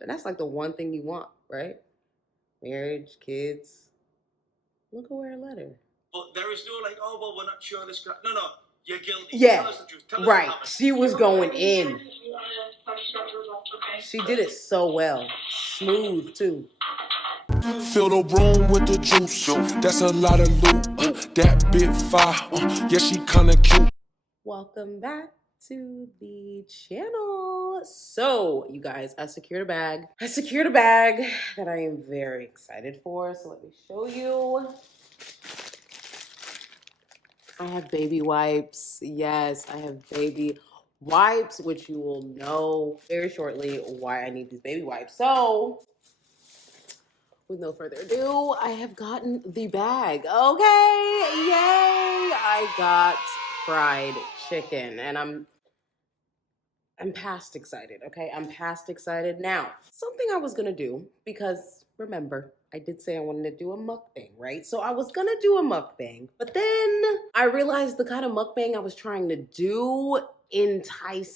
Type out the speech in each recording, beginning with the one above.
And that's like the one thing you want, right? Marriage, kids. Look at her letter. But there is no like, oh, well, we're not sure this guy. No, you're guilty. Yeah, tell us the truth. Tell us right. what happened. She was going in. She did it so well. Smooth, too. Fill the room with the juice. That's a lot of loot. That bit fire. Yeah, she kinda cute. Welcome back to the channel. So, you guys, I secured a bag. I secured a bag that I am very excited for. So let me show you. I have baby wipes. Yes, I have baby wipes, which you will know very shortly why I need these baby wipes. So, with no further ado, I have gotten the bag. Okay, yay! I got fried chicken, and I'm past excited, okay? I'm past excited. Now, something I was gonna do, because remember, I did say I wanted to do a mukbang, right? So I was gonna do a mukbang, but then I realized the kind of mukbang I was trying to do entices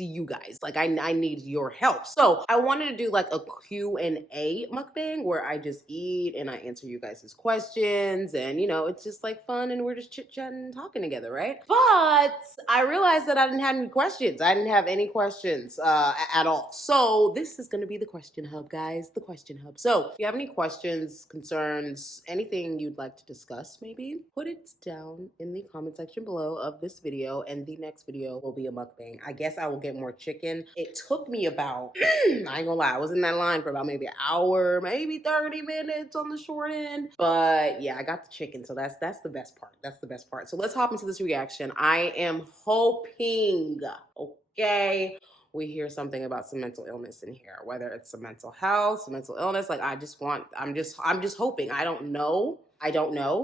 you guys. Like, I need your help. So I wanted to do like a Q&A mukbang where I just eat and I answer you guys' questions, and you know, it's just like fun and we're just chit-chatting and talking together, right? But I realized that I didn't have any questions. I didn't have any questions at all. So this is gonna be the question hub, guys, the question hub. So if you have any questions, concerns, anything you'd like to discuss, maybe put it down in the comment section below of this video, and the next video will be a mukbang. I guess I will get more chicken. It took me about, I ain't gonna lie, I was in that line for about maybe an hour, maybe 30 minutes on the short end. But yeah, I got the chicken, so that's the best part. That's the best part. So let's hop into this reaction. I am hoping, okay, we hear something about some mental illness in here, whether it's some mental health, some mental illness. Like, I'm just hoping. I don't know,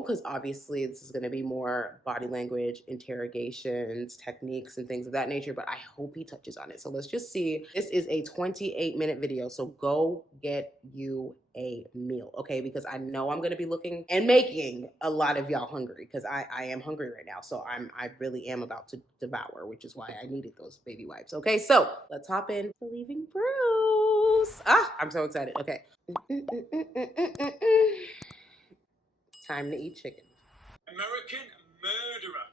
because obviously this is going to be more body language, interrogations, techniques, and things of that nature, but I hope he touches on it. So let's just see. This is a 28-minute video, so go get you a meal, okay? Because I know I'm going to be looking and making a lot of y'all hungry, because I am hungry right now. So I really am about to devour, which is why I needed those baby wipes. Okay, so let's hop in to Leaving Bruce. I'm so excited. Okay. Time to eat chicken. American murderer,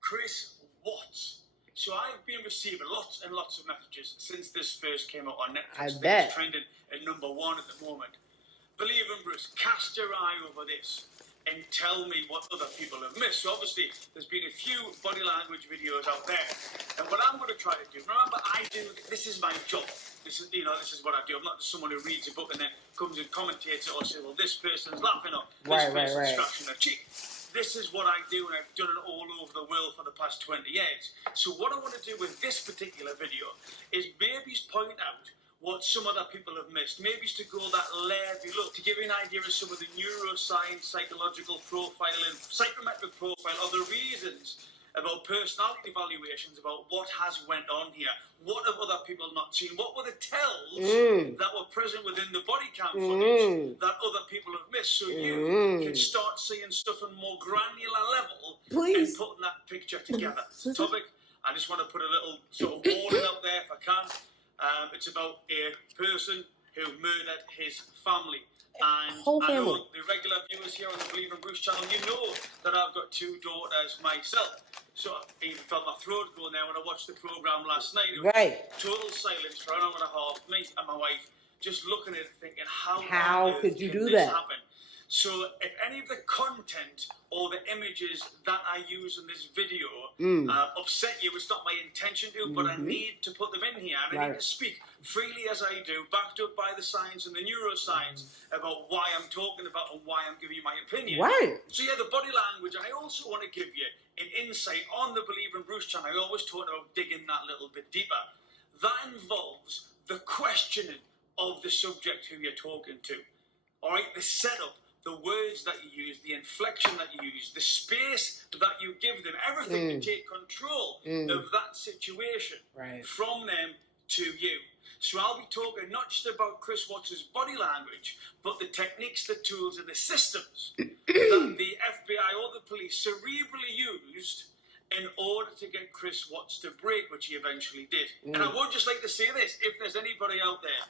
Chris Watts. So I've been receiving lots and lots of messages since this first came out on Netflix. I bet. It's trending at #1 at the moment. Livin, Bruce, cast your eye over this and tell me what other people have missed. So obviously, there's been a few body language videos out there. And what I'm going to try to do, remember, this is my job. This is what I do. I'm not just someone who reads a book and then comes and commentates it or says, well, this person's laughing or this person's scratching their cheek. This is what I do, and I've done it all over the world for the past 20 years. So what I want to do with this particular video is maybe point out what some other people have missed. Maybe to go that layer below to give you an idea of some of the neuroscience, psychological profiling, psychometric profile, or the reasons about personality evaluations, about what has went on here. What have other people not seen? What were the tells that were present within the body cam footage that other people have missed? So you can start seeing stuff on a more granular level and putting that picture together. Topic, I just want to put a little sort of warning out there if I can. It's about a person who murdered his family. And I know the regular viewers here on the Livin Bruce channel, you know that I've got 2 daughters myself. So I even felt my throat go there when I watched the programme last night. It was total silence for an hour and a half, me and my wife just looking at it thinking, how could you do that? Happen? So if any of the content or the images that I use in this video upset you, it's not my intention to, but I need to put them in here. And I need to speak freely as I do, backed up by the science and the neuroscience about why I'm talking about and why I'm giving you my opinion. So yeah, the body language, and I also want to give you an insight on the Livin Bruce channel. I always talk about digging that little bit deeper. That involves the questioning of the subject who you're talking to. All right, the setup, the words that you use, the inflection that you use, the space that you give them, everything to take control of that situation from them to you. So I'll be talking not just about Chris Watts' body language, but the techniques, the tools, and the systems that the FBI or the police cerebrally used in order to get Chris Watts to break, which he eventually did. And I would just like to say this, if there's anybody out there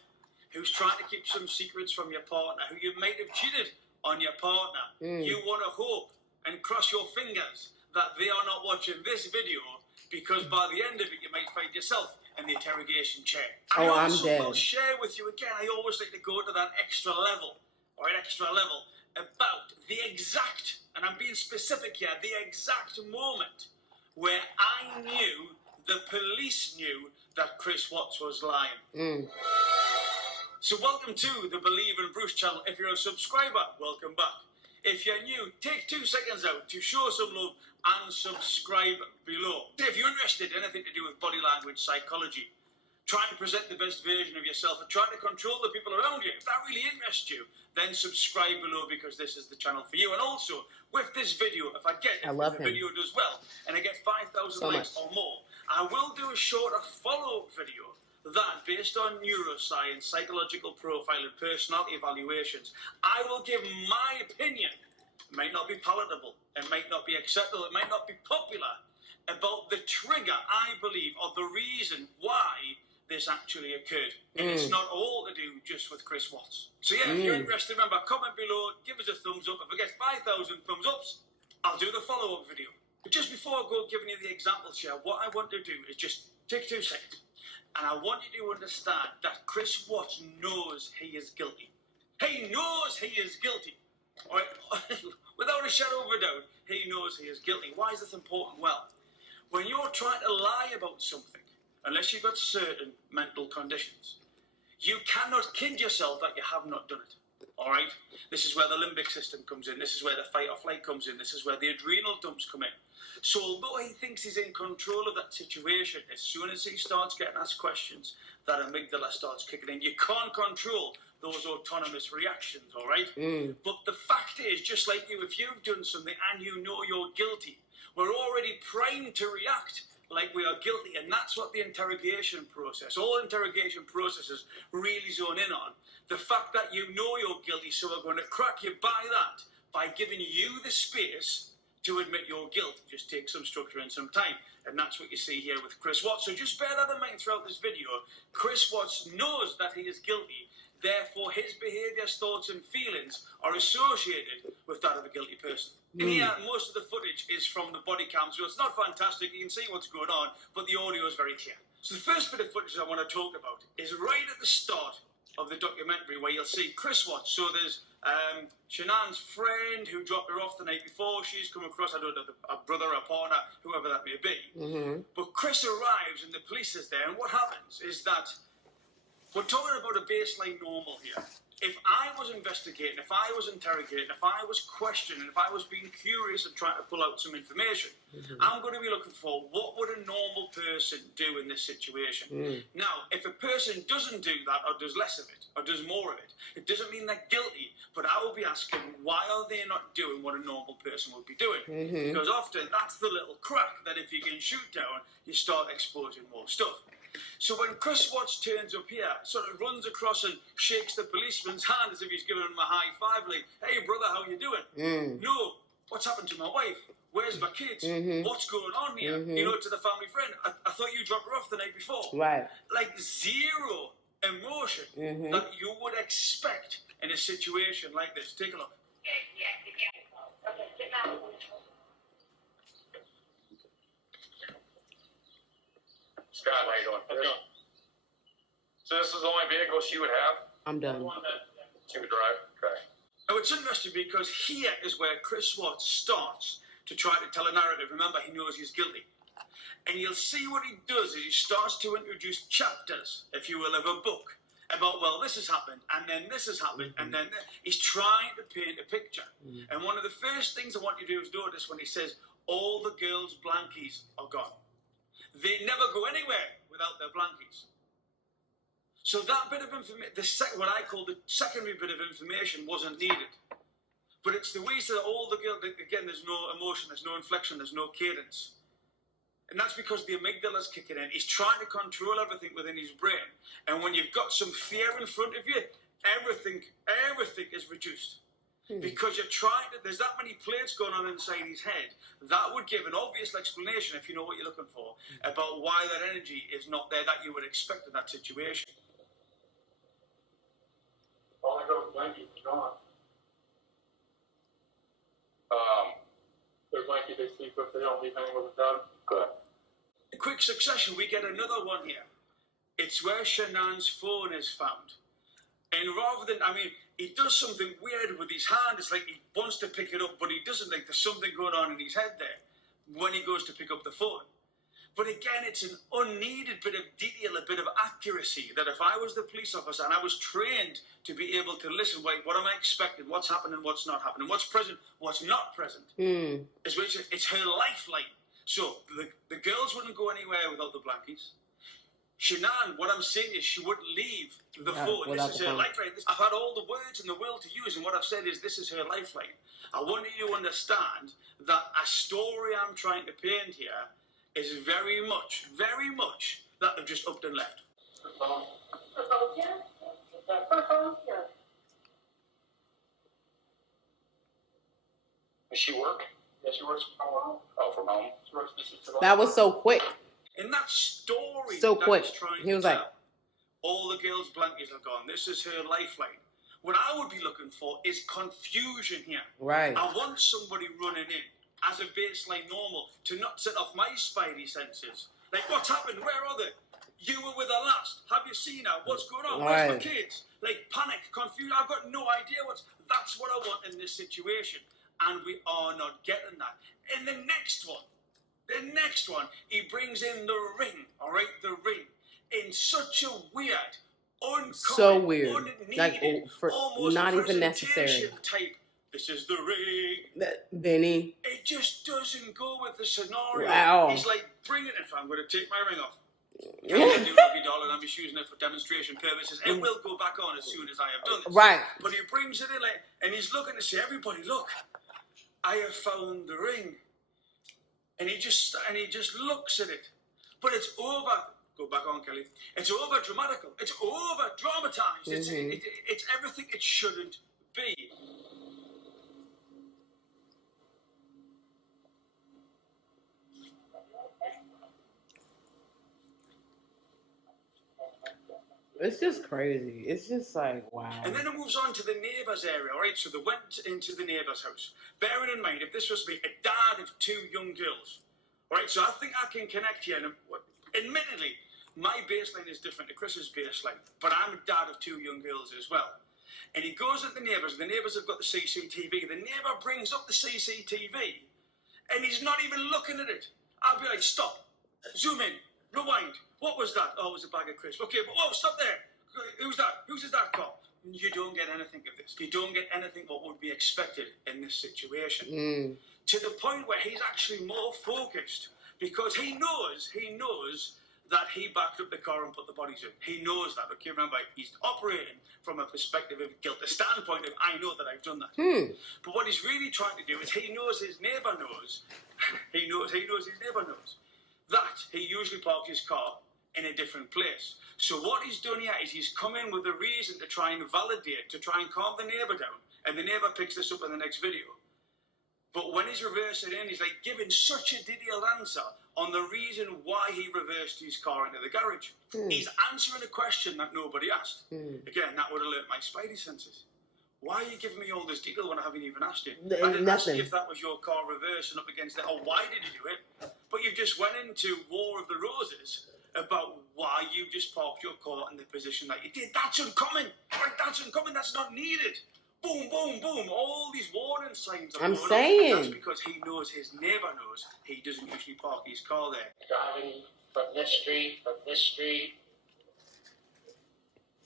who's trying to keep some secrets from your partner, who you might have cheated on your partner, you want to hope and cross your fingers that they are not watching this video, because by the end of it, you might find yourself in the interrogation chair. I also will share with you again, I always like to go to that extra level, about the exact, and I'm being specific here, the exact moment where I knew, the police knew, that Chris Watts was lying. So welcome to the Believe in Bruce channel. If you're a subscriber, welcome back. If you're new, take 2 seconds out to show some love and subscribe below. If you're interested in anything to do with body language, psychology, trying to present the best version of yourself and trying to control the people around you, if that really interests you, then subscribe below, because this is the channel for you. And also, with this video, if the video does well and I get 5,000 likes or more, I will do a shorter follow-up video that, based on neuroscience, psychological profile and personality evaluations, I will give my opinion. It might not be palatable, it might not be acceptable, it might not be popular, about the trigger, I believe, or the reason why this actually occurred. And it's not all to do just with Chris Watts. So yeah, if you're interested, remember, comment below, give us a thumbs up. If I get 5,000 thumbs ups, I'll do the follow-up video. But just before I go giving you the examples here, what I want to do is just take 2 seconds. And I want you to understand that Chris Watts knows he is guilty. He knows he is guilty. All right? Without a shadow of a doubt, he knows he is guilty. Why is this important? Well, when you're trying to lie about something, unless you've got certain mental conditions, you cannot kid yourself that you have not done it. All right? This is where the limbic system comes in. This is where the fight or flight comes in. This is where the adrenal dumps come in. So although he thinks he's in control of that situation, as soon as he starts getting asked questions, that amygdala starts kicking in. You can't control those autonomous reactions, all right? But the fact is, just like you, if you've done something and you know you're guilty, we're already primed to react like we are guilty, and that's what the interrogation process, all interrogation processes really zone in on. The fact that you know you're guilty, so we're going to crack you by that, by giving you the space to admit your guilt. Just take some structure and some time, and that's what you see here with Chris Watts. So just bear that in mind throughout this video. Chris Watts knows that he is guilty, therefore his behaviours, thoughts and feelings are associated with that of a guilty person. And here, most of the footage is from the body cam, so it's not fantastic, you can see what's going on, but the audio is very clear. So the first bit of footage I want to talk about is right at the start of the documentary, where you'll see Chris Watts. So there's Shanann's friend who dropped her off the night before. She's come across, I don't know, a brother, a partner, whoever that may be. But Chris arrives and the police is there, and what happens is that we're talking about a baseline normal here. If I was investigating, if I was interrogating, if I was questioning, if I was being curious and trying to pull out some information, I'm going to be looking for what would a normal person do in this situation. Now, if a person doesn't do that, or does less of it, or does more of it, it doesn't mean they're guilty, but I will be asking, why are they not doing what a normal person would be doing? Because often that's the little crack that if you can shoot down, you start exposing more stuff. So when Chris Watts turns up here, sort of runs across and shakes the policeman's hand as if he's giving him a high five, like, hey brother, how you doing? No, what's happened to my wife? Where's my kids? What's going on here? You know, to the family friend, I thought you dropped her off the night before. Right. Like zero emotion that you would expect in a situation like this. Take a look. Okay, sit down. Scott, how you doing? So this is the only vehicle she would have? I'm done. She would drive? Okay. Now it's interesting because here is where Chris Watts starts to try to tell a narrative. Remember, he knows he's guilty. And you'll see what he does is he starts to introduce chapters, if you will, of a book about, well, this has happened, and then this has happened, and then he's trying to paint a picture. And one of the first things I want you to do is notice when he says, all the girls' blankies are gone. They never go anywhere without their blankies. So that bit of information, what I call the secondary bit of information, wasn't needed. But it's the way that all the girls, again, there's no emotion, there's no inflection, there's no cadence. And that's because the amygdala's kicking in. He's trying to control everything within his brain. And when you've got some fear in front of you, everything is reduced. Because you're trying to, there's that many plates going on inside his head. That would give an obvious explanation, if you know what you're looking for, about why that energy is not there that you would expect in that situation. All I go with blanket is gone. Their blanket they sleep with, they don't leave anyone without. Good. In quick succession, we get another one here. It's where Shanann's phone is found. And rather than, I mean, he does something weird with his hand. It's like he wants to pick it up, but he doesn't. Like there's something going on in his head there when he goes to pick up the phone. But again, it's an unneeded bit of detail, a bit of accuracy, that if I was the police officer and I was trained to be able to listen, wait, what am I expecting? What's happening? What's not happening? What's present? What's not present? It's her lifeline. So the girls wouldn't go anywhere without the blankies. Shanann, what I'm saying is she wouldn't leave the phone. This is her lifeline. I've had all the words in the world to use, and what I've said is this is her lifeline. I want you to understand that a story I'm trying to paint here is very much that they've just upped and left. Does she work? Yeah, she works from home. Oh, from home? She works That was so quick. In that story, So that quick. he's trying He was to like, tell, all the girls' blankets are gone. This is her lifeline. What I would be looking for is confusion here. right. I want somebody running in as a baseline normal to not set off my spidey senses. Like, what's happened? Where are they? You were with her last. Have you seen her? What's going on? Where's my Right. kids? Like, panic, confusion. I've got no idea that's what I want in this situation. And we are not getting that. In the next one, he brings in the ring, all right? The ring. In such a weird, uncommon, So weird. unneeded, Like, almost not even necessary. presentation type. This is the ring. Benny. It just doesn't go with the scenario. Wow. He's like, bring it if I'm going to take my ring off. Can I do love you, darling? I'm just using it for demonstration purposes. It will go back on as soon as I have done this. Right. But he brings it in, like, and he's looking to say, everybody, look, I have found the ring. And he just looks at it. But it's over. Go back on, Kelly. It's over dramatical. It's over dramatized. It's everything it shouldn't be. It's just crazy. It's just like, wow. And then it moves on to the neighbour's area, right? So they went into the neighbour's house. Bearing in mind, if this was me, a dad of two young girls, right? So I think I can connect here. And admittedly, my baseline is different to Chris's baseline, but I'm a dad of two young girls as well. And he goes at the neighbours have got the CCTV. The neighbour brings up the CCTV, and he's not even looking at it. I'll be like, stop, zoom in, rewind. What was that? Oh, it was a bag of crisps. Okay, but whoa, stop there. Who's that? Whose is that car? You don't get anything of this. You don't get anything what would be expected in this situation. To the point where he's actually more focused because he knows that he backed up the car and put the bodies in. He knows that. Okay, remember, he's operating from a perspective of guilt, a standpoint of, I know that I've done that. But what he's really trying to do is he knows his neighbour knows. He knows his neighbour knows that he usually parks his car in a different place. So what he's done here is he's come in with a reason to try and validate, to try and calm the neighbour down. And the neighbour picks this up in the next video. But when he's reversing in, he's like giving such a detailed answer on the reason why he reversed his car into the garage. He's answering a question that nobody asked. Again, that would alert my spidey senses. Why are you giving me all this detail when I haven't even asked you? I didn't ask you if that was your car reversing up against it, or why did you do it? But you just went into War of the Roses about why you just parked your car in the position that you did. That's uncommon. Right, that's uncommon. That's not needed. Boom, boom, boom. All these warning signs are I'm going saying. on. That's because he knows his neighbour knows he doesn't usually park his car there. Driving from this street.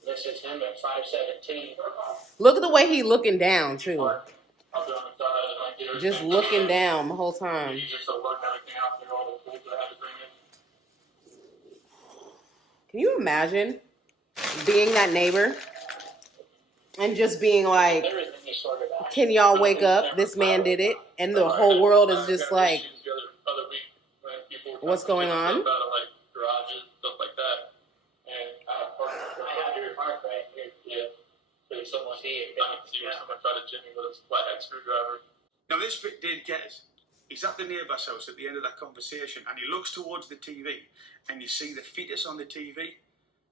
This is him at 517. Look at the way he looking down, too. I'll be on the side of my Just looking down the whole time. He's just working everything out there, all the tools that I had to bring in. Can you imagine being that neighbor and just being like, Everything he sorted out. can y'all wake up? This man did it. And the whole world is just like, The other week when people were what's going on? Out of, like, garages, stuff like that. And I have your mark right here. Yeah. So someone see it. He was someone tried to jim me with a flathead screwdriver. Now this bit did get us. He's at the neighbour's house at the end of that conversation, and he looks towards the TV, and you see the fetus on the TV.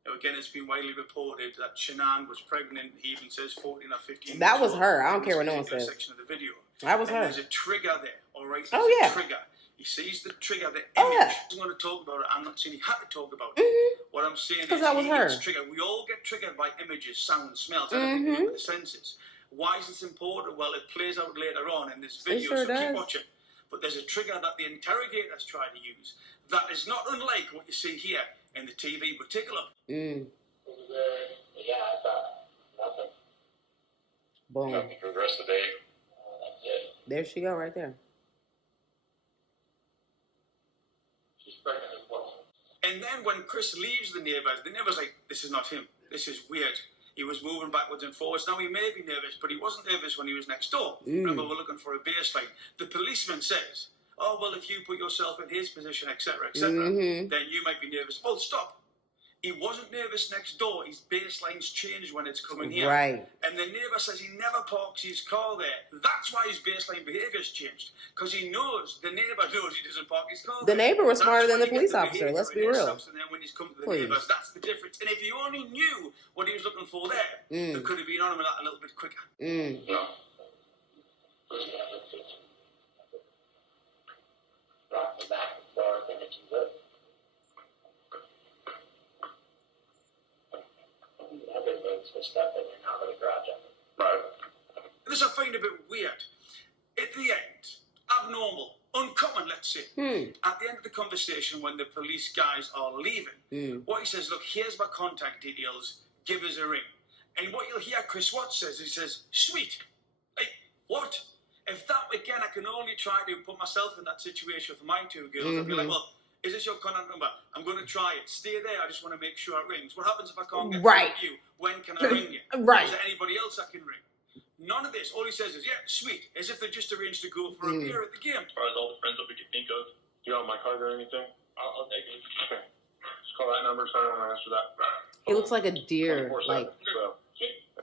Now again, it's been widely reported that Shanann was pregnant. He even says 14 or 15. That was old her. I don't in care this what no one particular says. section of the video. That was And her. there's a trigger there, all right? Oh, There's yeah. a trigger. He sees the trigger, the image. Oh, yeah. He doesn't want to talk about it. I'm not saying he had to talk about it. Mm-hmm. What I'm saying is Because that was he her. gets triggered. We all get triggered by images, sounds, smells, anything to do with the senses. Why is this important? Well, it plays out later on in this video, sure so does. keep watching. But there's a trigger that the interrogators try to use that is not unlike what you see here in the TV. But take a look. Mm. Over there. Yeah, I thought nothing. Boom. Nothing for the rest of the day. That's it. There she go, right there. She's pregnant as well. And then when Chris leaves the neighbour's like, this is not him. This is weird. He was moving backwards and forwards. Now, he may be nervous, but he wasn't nervous when he was next door. Remember, we're looking for a baseline. The policeman says, oh, well, if you put yourself in his position, etc., then you might be nervous. Oh, stop. He wasn't nervous next door. His baseline's changed when it's coming here. Right. And the neighbour says he never parks his car there. That's why his baseline behaviour's changed. Because he knows, the neighbour knows he doesn't park his car The there. neighbour was That's smarter than why the you police get the officer. behaviour Let's in be his real. house, and then when he's come to the Please. neighbours, that's the difference. And if you only knew what he was looking for there, it could have been on him a little bit quicker. Mm. No. Rocking back and forth, and it's good. Everything's for stuff in and out of the garage. Right. This I find a bit weird. At the end, abnormal, uncommon, let's say. At the end of the conversation, when the police guys are leaving, what he says, look, here's my contact details, give us a ring. And what you'll hear Chris Watts says, he says, sweet. Like, what? If that, again, I can only try to put myself in that situation for my two girls. I'd be like, well, is this your contact number? I'm going to try it. Stay there. I just want to make sure it rings. What happens if I can't get Right. through to you? When can I ring you? Right. Is there anybody else I can ring? None of this. All he says is, yeah, sweet. As if they just arranged to go for a beer at the game. As far as all the friends that we could think of. Do you want my card or anything? I'll take it. Okay. Just call that number so I don't want to answer that. He looks like a deer, 24/7. like So,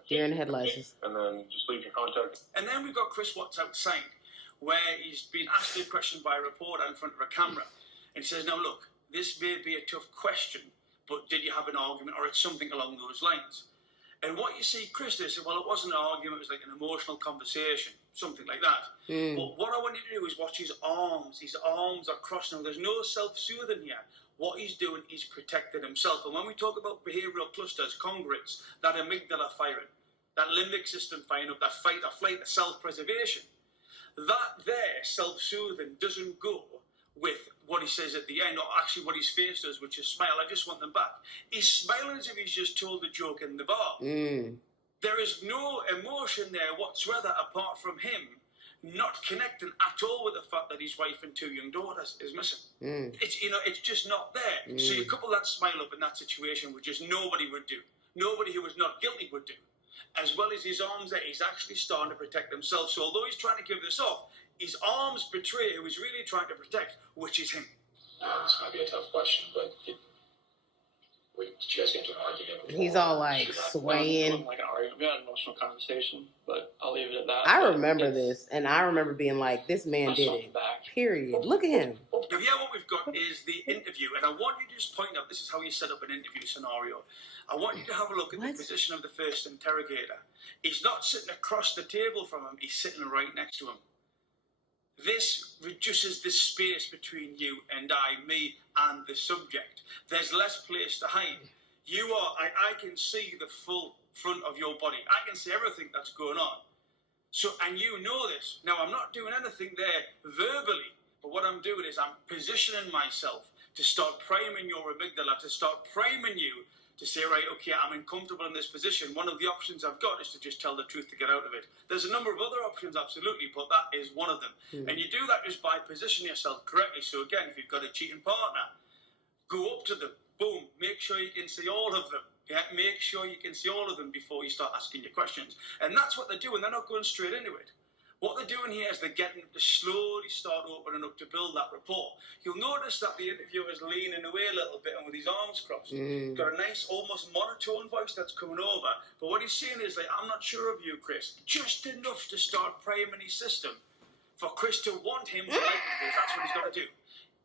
deer in headlights. and then just leave your contact. And then we've got Chris Watts outside, where he's been asked a question by a reporter in front of a camera. And he says, now look, this may be a tough question, but did you have an argument, or it's something along those lines? And what you see Chris does, well, it wasn't an argument, it was like an emotional conversation, something like that. But what I want you to do is watch his arms. His arms are crossed now. There's no self-soothing here. What he's doing, he's protected himself. And when we talk about behavioural clusters, congruence, that amygdala firing, that limbic system firing up, that fight or flight, the self-preservation, that there, self-soothing, doesn't go with what he says at the end, or actually what his face does, which is smile. I just want them back. He's smiling as if he's just told the joke in the bar. There is no emotion there whatsoever apart from him not connecting at all with the fact that his wife and two young daughters is missing. It's, you know, it's just not there. So you couple that smile up in that situation, which just nobody would do. Nobody who was not guilty would do. As well as his arms there, he's actually starting to protect himself. So although he's trying to give this off, his arms betray who he's really trying to protect, which is him. This might be a tough question, but did you guys get into an argument before? He's all like swaying. It wasn't like an argument. We had an emotional conversation, but I'll leave it at that. I remember this, and I remember being like, this man did it. Period. Look at him. Now here what we've got is the interview, and I want you to just point out, this is how you set up an interview scenario. I want you to have a look at the position of the first interrogator. He's not sitting across the table from him, he's sitting right next to him. This reduces the space between you and I, me and the subject. There's less place to hide. You are, I can see the full front of your body. I can see everything that's going on. So, and you know this. Now, I'm not doing anything there verbally, but what I'm doing is I'm positioning myself to start priming your amygdala, to start priming you to say, right, okay, I'm uncomfortable in this position. One of the options I've got is to just tell the truth to get out of it. There's a number of other options, absolutely, but that is one of them. And you do that just by positioning yourself correctly. So again, if you've got a cheating partner, go up to them, boom, make sure you can see all of them. Yeah, make sure you can see all of them before you start asking your questions. And that's what they're doing. They're not going straight into it. What they're doing here is they're getting to slowly start opening up to build that rapport. You'll notice that the interviewer is leaning away a little bit and with his arms crossed. Got a nice, almost monotone voice that's coming over. But what he's saying is like, I'm not sure of you, Chris. Just enough to start priming his system for Chris to want him to like him, because that's what he's got to do.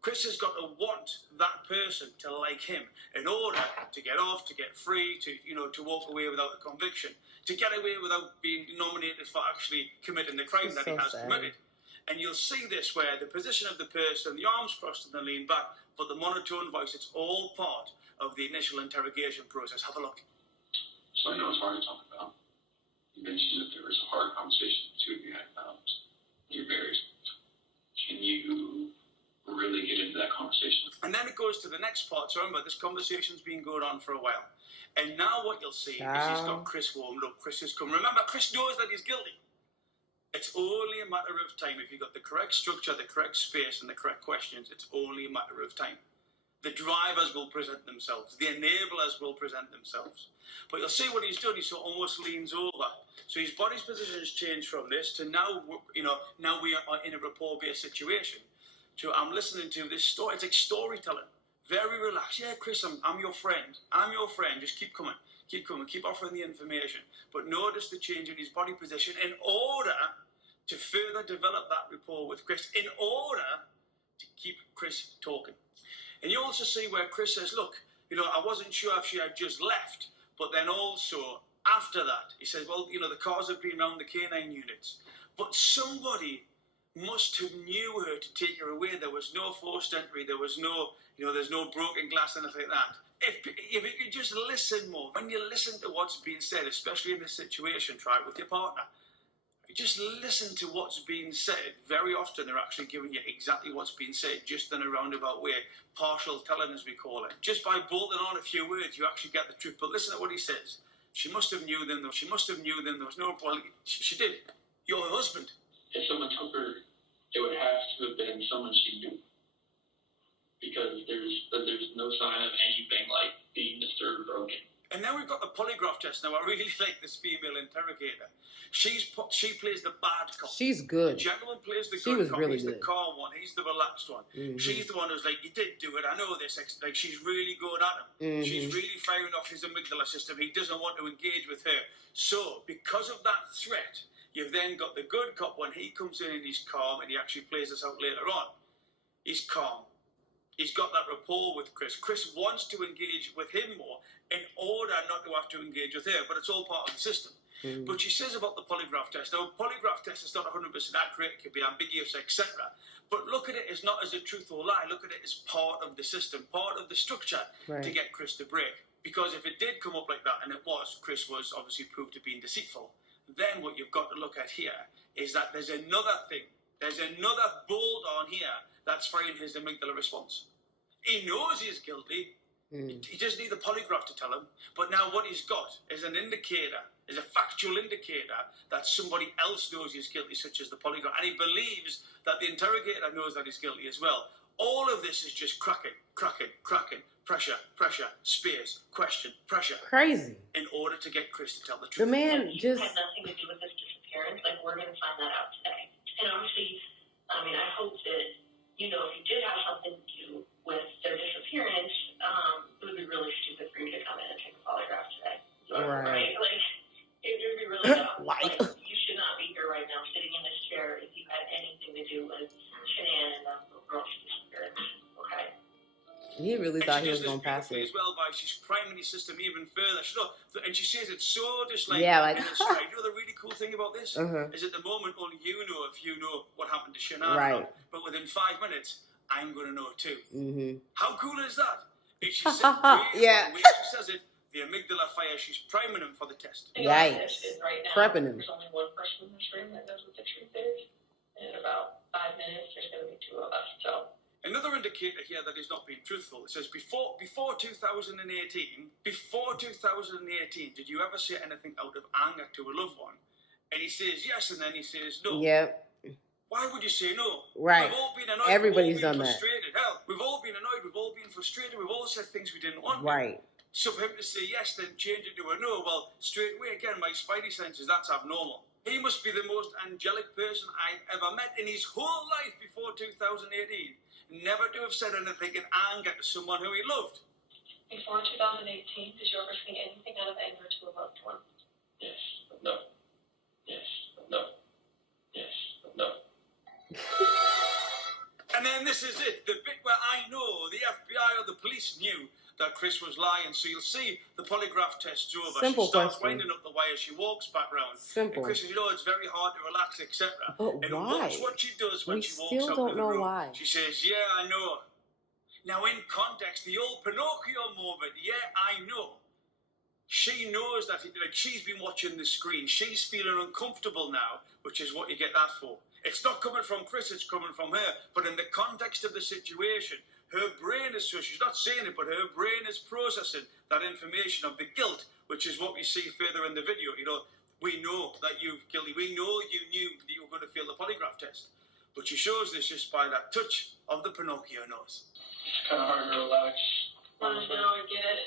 Chris has got to want that person to like him in order to get off, to get free, to walk away without a conviction, to get away without being nominated for actually committing the crime that he has committed. And you'll see this where the position of the person, the arms crossed and the lean back, but the monotone voice, it's all part of the initial interrogation process. Have a look. So I know it's hard to talk about. You mentioned that there was a hard conversation the two of you had about your marriage. Can you really get into that conversation? And then it goes to the next part. So remember, this conversation's been going on for a while. And now what you'll see is he's got Chris warmed up. Chris has come. Remember, Chris knows that he's guilty. It's only a matter of time. If you've got the correct structure, the correct space, and the correct questions, it's only a matter of time. The drivers will present themselves. The enablers will present themselves. But you'll see what he's done. He sort of almost leans over. So his body's position has changed from this to now, now we are in a rapport-based situation. So I'm listening to this story. It's like storytelling. Very relaxed. Yeah, Chris, I'm your friend. I'm your friend. Just keep coming. Keep coming. Keep offering the information. But notice the change in his body position in order to further develop that rapport with Chris, in order to keep Chris talking. And you also see where Chris says, look, I wasn't sure if she had just left, but then also after that, he says, well, the cars have been around the canine units, but somebody must have knew her to take her away. There was no forced entry. There was no, there's no broken glass, anything like that. If you could just listen more, when you listen to what's being said, especially in this situation, try it with your partner. Just listen to what's being said. Very often they're actually giving you exactly what's being said, just in a roundabout way. Partial telling, as we call it. Just by bolting on a few words, you actually get the truth. But listen to what he says. She must have knew them, though. She must have knew them. There was no point. She did. You're her husband. If someone took her, it would have to have been someone she knew. Because there's no sign of anything like being disturbed or broken. And then we've got the polygraph test. Now, I really like this female interrogator. She plays the bad cop. She's good. The gentleman plays the She good was cop. really He's good. the calm one. He's the relaxed one. She's the one who's like, you did do it. I know this. Like, she's really going at him. She's really firing off his amygdala system. He doesn't want to engage with her. So, because of that threat, you've then got the good cop when he comes in and he's calm, and he actually plays this out later on. He's calm. He's got that rapport with Chris. Chris wants to engage with him more in order not to have to engage with her, but it's all part of the system. But she says about the polygraph test. Now, a polygraph test is not 100% accurate. It can be ambiguous, etc. But look at it as not as a truth or lie. Look at it as part of the system, part of the structure to get Chris to break. Because if it did come up like that, and it was, Chris was obviously proved to be deceitful, then what you've got to look at here is that there's another thing. There's another bolt on here that's firing his amygdala response. He knows he's guilty. He doesn't need the polygraph to tell him. But now what he's got is an indicator, is a factual indicator that somebody else knows he's guilty, such as the polygraph. And he believes that the interrogator knows that he's guilty as well. All of this is just cracking, pressure, space, question, pressure. Crazy. In order to get Chris to tell the truth. The man just... had nothing to do with this disappearance. Like, we're going to find that out today. And obviously, I hope that, if you did have something to do with their disappearance, it would be really stupid for you to come in and take a polygraph today. Right? Like, it would be really dumb. Like, you should not be here right now sitting in this chair if you had anything to do with Shanann and the girl's disappearance. Okay? He really thought he was going to pass it. As well, by she's priming his system even further. And she says it's so just like, like in a stride. The really cool thing about this is at the moment only you know if you know what happened to Shanann. Right. But within 5 minutes, I'm going to know too. How cool is that? If she says, yeah. the way she says it, the amygdala fire, she's priming him for the test. Yikes. Right now, Prepping him. there's only one person in this room that knows what the truth is. And in about 5 minutes, there's going to be 2 of us. So. Another indicator here that he's not being truthful. It says before 2018, did you ever say anything out of anger to a loved one? And he says yes, and then he says no. Yep. Why would you say no? Right. We've all been annoyed. Everybody's we've all been done that. frustrated. Hell, we've all been annoyed. We've all been frustrated. We've all said things we didn't want. Right. So for him to say yes, then change it to a no, well, straight away, again, my spidey senses, that's abnormal. He must be the most angelic person I've ever met in his whole life before 2018. Never to have said anything in anger to someone who he loved. Before 2018, did you ever say anything out of anger to a loved one? Yes, but no. Yes, but no. Yes, but no. And then this is it, the bit where I know the FBI or the police knew that Chris was lying. So you'll see the polygraph test's over. Simple she starts question. winding up the wire. She walks back round. Simple. And Chris says, it's very hard to relax, etc. But And why? watch what she does when We she walks still out don't of the know room. why. She says, yeah, I know. Now in context, the old Pinocchio moment, yeah, I know. She knows that, she's been watching the screen. She's feeling uncomfortable now, which is what you get that for. It's not coming from Chris, it's coming from her. But in the context of the situation, her brain is, so she's not saying it, but her brain is processing that information of the guilt, which is what we see further in the video. We know that you're guilty. We know you knew that you were going to fail the polygraph test. But she shows this just by that touch of the Pinocchio nose. It's kind of hard to relax. No, I get it.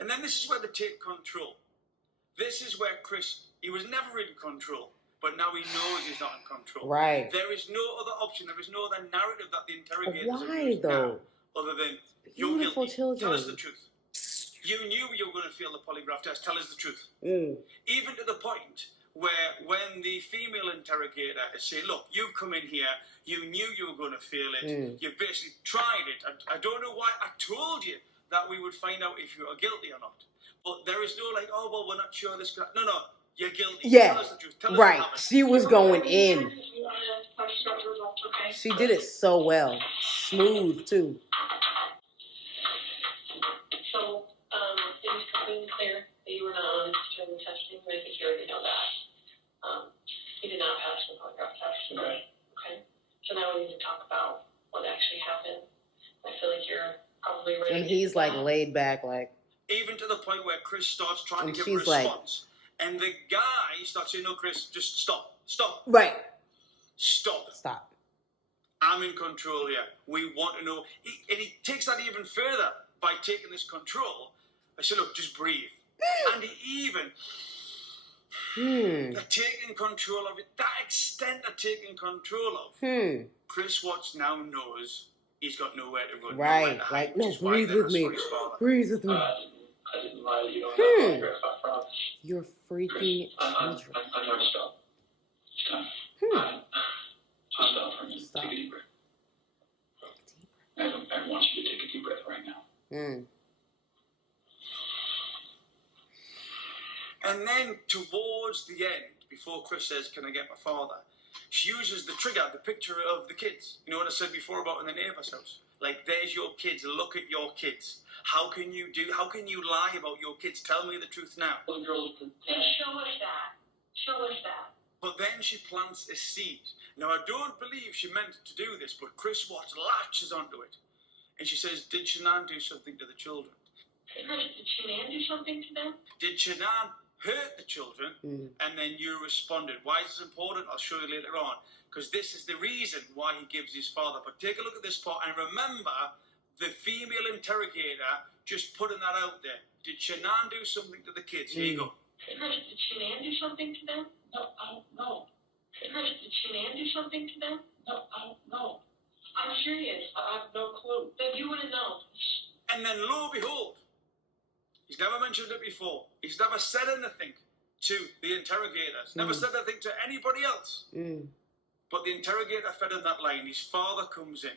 And then this is where they take control. This is where Chris, he was never in control, but now he knows he's not in control. Right. There is no other option. There is no other narrative that the interrogators Why, have used though? now, other than you're Beautiful guilty. children. Tell us the truth. You knew you were going to fail the polygraph test. Tell us the truth. Even to the point where when the female interrogator is saying, look, you've come in here, you knew you were going to fail it, you've basically tried it. I don't know why I told you that we would find out if you are guilty or not. But there is no oh, well, we're not sure this guy. No, you're guilty. Yeah, Tell us the truth. Tell us right. what happened. She was going in. She did it so well. Smooth, too. So, it was completely clear that you were not honest during the testing, but I think you already know that. You did not pass the polygraph test. Right. Okay. So now we need to talk about what actually happened. I feel like you're probably ready. And he's like laid back, like. Even to the point where Chris starts trying to And give a she's like- response. And the guy starts saying, no, Chris, just stop. Stop. Right. Stop. Stop. I'm in control here. We want to know. And he takes that even further by taking this control. I said, look, just breathe. And he even, they're taking control of it. That extent of taking control of. Chris Watts now knows he's got nowhere to run. Right. nowhere to hide, Like, no, which is why breathe then with that's me. what his father- Breathe with me. I didn't lie to you on that polygraph, I promise. You're freaking I'm children. never stop. Stop. I'm done for me. Stop. Take a deep breath. I want you to take a deep breath right now. And then towards the end, before Chris says, can I get my father? She uses the trigger, the picture of the kids. You know what I said before about in the neighbour's house? Like, there's your kids, look at your kids. How can you lie about your kids? Tell me the truth now. Little girls can Show us that. Show us that. But then she plants a seed. Now, I don't believe she meant to do this, but Chris Watts latches onto it. And she says, did Shanann do something to the children? Did Shanann do something to them? Did Shanann hurt the children? And then you responded. Why is this important? I'll show you later on. Because this is the reason why he gives his father. But take a look at this part and remember the female interrogator just putting that out there. Did Shanann do something to the kids? Here you go. Did Shanann do something to them? No, I don't know. Did Shanann do something to them? No, I don't know. I'm curious. I have no clue. Then you wouldn't know. And then lo and behold, he's never mentioned it before. He's never said anything to the interrogators. Never said anything to anybody else. But the interrogator fed him that line. His father comes in.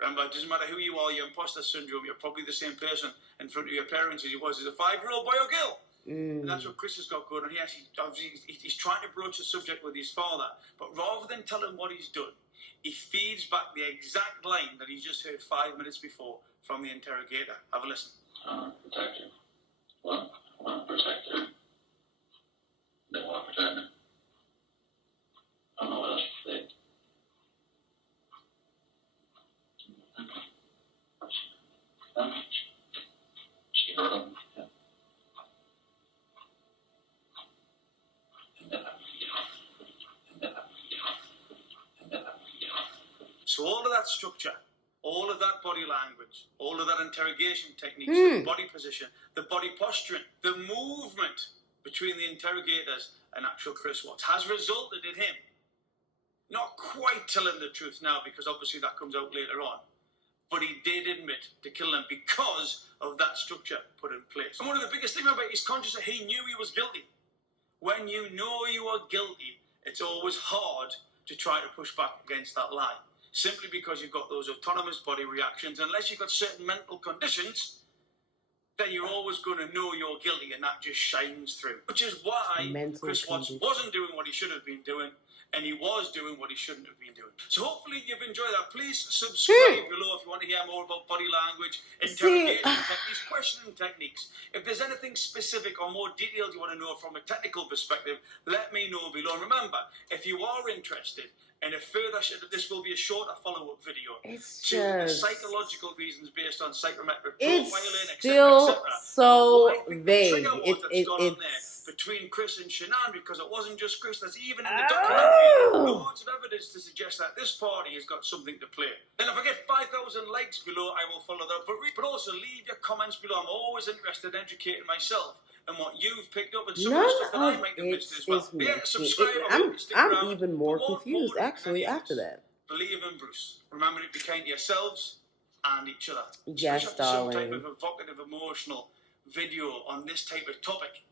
Remember, it doesn't matter who you are, your imposter syndrome, you're probably the same person in front of your parents as he was as a 5-year-old boy or girl. And that's what Chris has got going on. He's trying to broach the subject with his father, but rather than tell him what he's done, he feeds back the exact line that he just heard 5 minutes before from the interrogator. Have a listen. I want to protect her. What? I want to protect her. They want to protect her. I don't know what else to say. She hurt him. Yeah. So all of that structure all of that body language, all of that interrogation techniques, the body position, the body posturing, the movement between the interrogators and actual Chris Watts has resulted in him not quite telling the truth now, because obviously that comes out later on, but he did admit to killing him because of that structure put in place. And one of the biggest things about his conscience, that he knew he was guilty. When you know you are guilty, it's always hard to try to push back against that lie, simply because you've got those autonomous body reactions. Unless you've got certain mental conditions, then you're always going to know you're guilty, and that just shines through. Which is why Chris Watts wasn't doing what he should have been doing, and he was doing what he shouldn't have been doing. So hopefully you've enjoyed that. Please subscribe below if you want to hear more about body language, interrogation techniques, questioning techniques. If there's anything specific or more detailed you want to know from a technical perspective, let me know below. And remember, if you are interested in a further, this will be a shorter follow-up video to psychological reasons based on psychometric profiling, still etc. so vague. Between Chris and Shanann, because it wasn't just Chris. There's even in the documentary loads of evidence to suggest that this party has got something to play. And if I get 5,000 likes below, I will follow that. But also leave your comments below. I'm always interested in educating myself and what you've picked up, and some of the stuff that I might have missed as well. Yeah, subscribe. I'm even more confused actually after that. Believe in Bruce. Remember to be kind to yourselves and each other. Yes, darling. Some type of evocative, emotional video on this type of topic,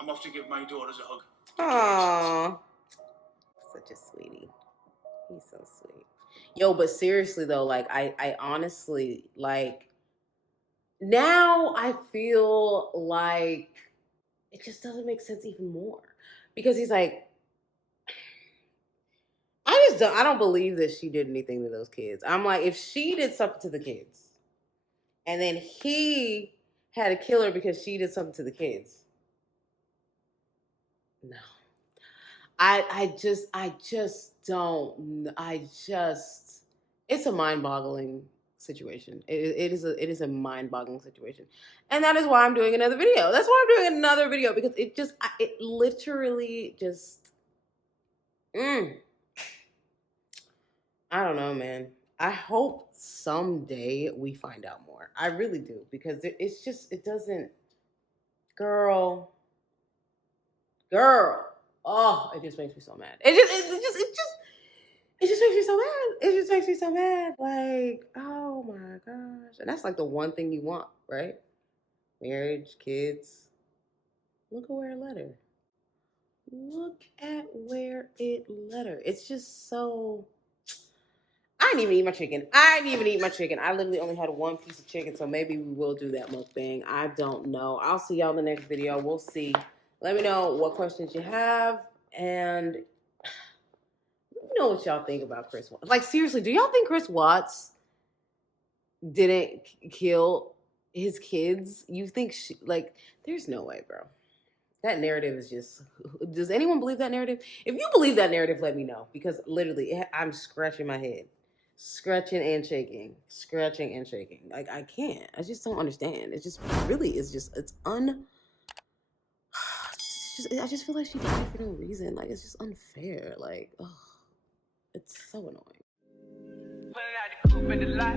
I'm off to give my daughters a hug. Aww. Such a sweetie. He's so sweet. Yo, but seriously though, like I honestly, like, now I feel like it just doesn't make sense even more. Because he's like, I don't believe that she did anything to those kids. I'm like, if she did something to the kids, and then he had to kill her because she did something to the kids. No, I just don't. It's a mind-boggling situation. It is a mind-boggling situation, and that is why I'm doing another video. That's why I'm doing another video, because it literally just. I don't know, man. I hope someday we find out more. I really do, because it doesn't, girl. Oh, it just makes me so mad. It just makes me so mad. It just makes me so mad. Like, oh my gosh. And that's like the one thing you want, right? Marriage, kids. Look at where it led her. Look at where it led her. It's just so. I didn't even eat my chicken. I literally only had one piece of chicken, so maybe we will do that mukbang. I don't know. I'll see y'all in the next video. We'll see. Let me know what questions you have, and let me know what y'all think about Chris Watts. Like, seriously, do y'all think Chris Watts didn't kill his kids? You think there's no way, bro. That narrative is just, does anyone believe that narrative? If you believe that narrative, let me know, because literally I'm scratching my head. Scratching and shaking. Like, I can't. I just don't understand. It just really is just, I just feel like she died for no reason. Like, it's just unfair. Like, oh, it's so annoying. Pulling out the coupe in the lot,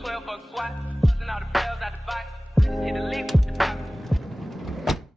12 for a SWAT, busting all the bells out the box, hit the lick with the box.